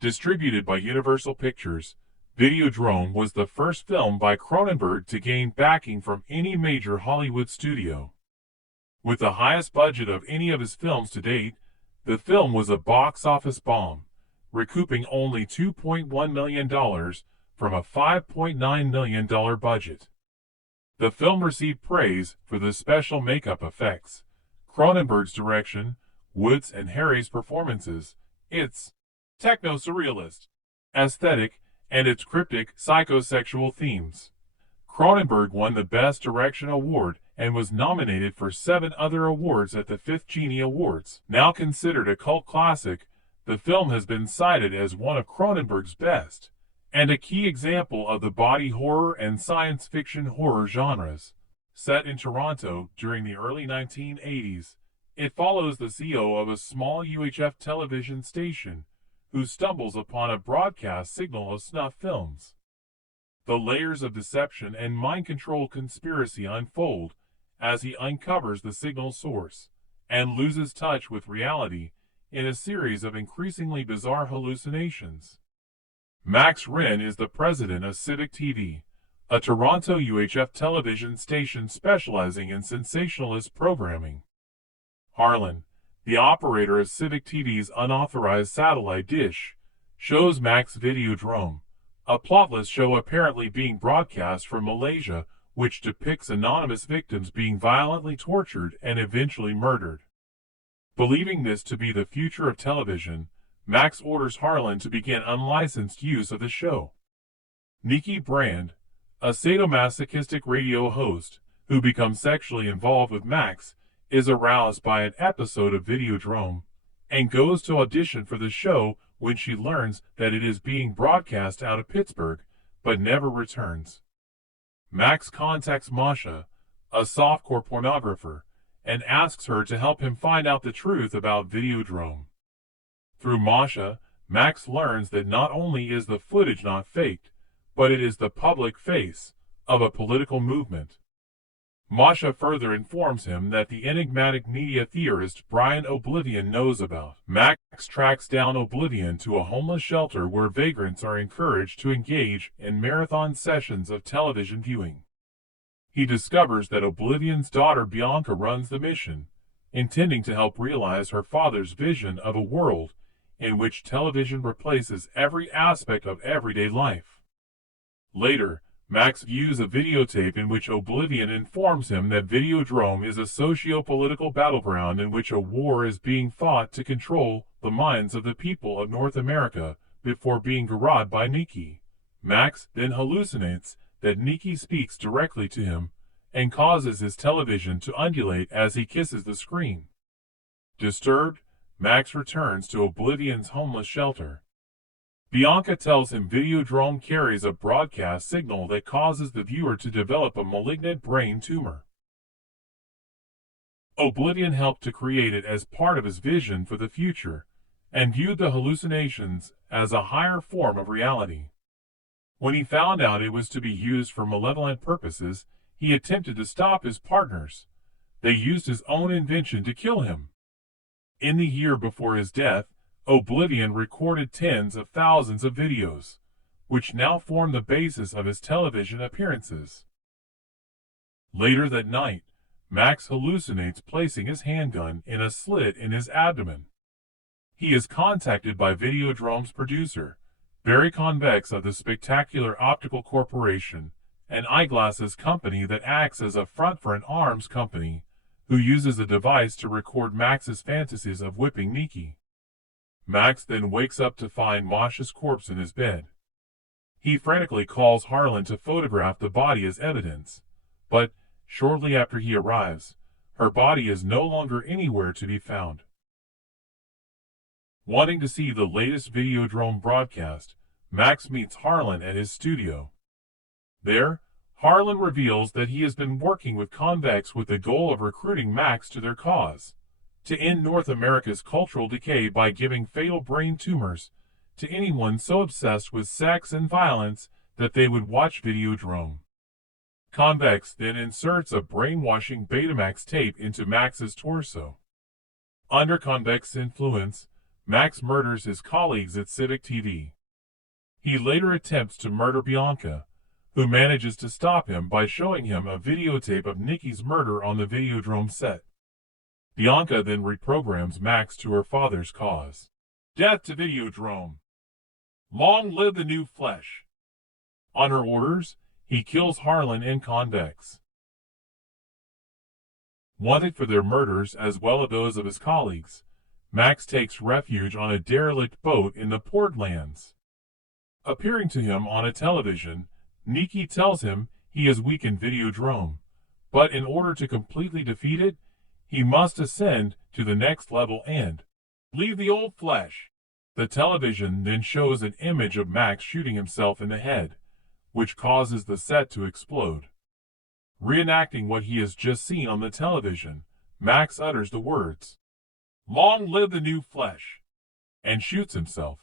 Distributed by Universal Pictures, Videodrome was the first film by Cronenberg to gain backing from any major Hollywood studio. With the highest budget of any of his films to date, the film was a box office bomb, recouping only $2.1 million from a $5.9 million budget. The film received praise for the special makeup effects, Cronenberg's direction, Wood's and Harry's performances, its techno-surrealist aesthetic, and its cryptic psychosexual themes. Cronenberg won the Best Direction Award and was nominated for 7 other awards at the 5th Genie Awards. Now considered a cult classic, the film has been cited as one of Cronenberg's best, and a key example of the body horror and science fiction horror genres. Set in Toronto during the early 1980s, it follows the CEO of a small UHF television station who stumbles upon a broadcast signal of snuff films. The layers of deception and mind control conspiracy unfold as he uncovers the signal source and loses touch with reality in a series of increasingly bizarre hallucinations. Max Wren is the president of Civic TV, a Toronto UHF television station specializing in sensationalist programming. Harlan, the operator of Civic TV's unauthorized satellite dish, shows Max Videodrome, a plotless show apparently being broadcast from Malaysia which depicts anonymous victims being violently tortured and eventually murdered. Believing this to be the future of television, Max orders Harlan to begin unlicensed use of the show. Nikki Brand, a sadomasochistic radio host who becomes sexually involved with Max, is aroused by an episode of Videodrome and goes to audition for the show when she learns that it is being broadcast out of Pittsburgh, but never returns. Max contacts Masha, a softcore pornographer, and asks her to help him find out the truth about Videodrome. Through Masha, Max learns that not only is the footage not faked, but it is the public face of a political movement. Masha further informs him that the enigmatic media theorist Brian Oblivion knows about. Max tracks down Oblivion to a homeless shelter where vagrants are encouraged to engage in marathon sessions of television viewing. He discovers that Oblivion's daughter Bianca runs the mission, intending to help realize her father's vision of a world in which television replaces every aspect of everyday life. Later, Max views a videotape in which Oblivion informs him that Videodrome is a socio-political battleground in which a war is being fought to control the minds of the people of North America before being garroted by Nikki. Max then hallucinates that Nikki speaks directly to him and causes his television to undulate as he kisses the screen. Disturbed, Max returns to Oblivion's homeless shelter. Bianca tells him Videodrome carries a broadcast signal that causes the viewer to develop a malignant brain tumor. Oblivion helped to create it as part of his vision for the future, and viewed the hallucinations as a higher form of reality. When he found out it was to be used for malevolent purposes, he attempted to stop his partners. They used his own invention to kill him. In the year before his death, Oblivion recorded tens of thousands of videos, which now form the basis of his television appearances. Later that night, Max hallucinates placing his handgun in a slit in his abdomen. He is contacted by Videodrome's producer, Barry Convex of the Spectacular Optical Corporation, an eyeglasses company that acts as a front for an arms company, who uses a device to record Max's fantasies of whipping Nikki. Max then wakes up to find Masha's corpse in his bed. He frantically calls Harlan to photograph the body as evidence, but shortly after he arrives, her body is no longer anywhere to be found. Wanting to see the latest Videodrome broadcast, Max meets Harlan at his studio. There, Harlan reveals that he has been working with Convex with the goal of recruiting Max to their cause, to end North America's cultural decay by giving fatal brain tumors to anyone so obsessed with sex and violence that they would watch Videodrome. Convex then inserts a brainwashing Betamax tape into Max's torso. Under Convex's influence, Max murders his colleagues at Civic TV. He later attempts to murder Bianca, who manages to stop him by showing him a videotape of Nikki's murder on the Videodrome set. Bianca then reprograms Max to her father's cause. Death to Videodrome. Long live the new flesh. On her orders, he kills Harlan and Convex. Wanted for their murders as well as those of his colleagues, Max takes refuge on a derelict boat in the Portlands. Appearing to him on a television, Nikki tells him he has weakened Videodrome, but in order to completely defeat it, he must ascend to the next level and leave the old flesh. The television then shows an image of Max shooting himself in the head, which causes the set to explode. Reenacting what he has just seen on the television, Max utters the words, "Long live the new flesh," and shoots himself.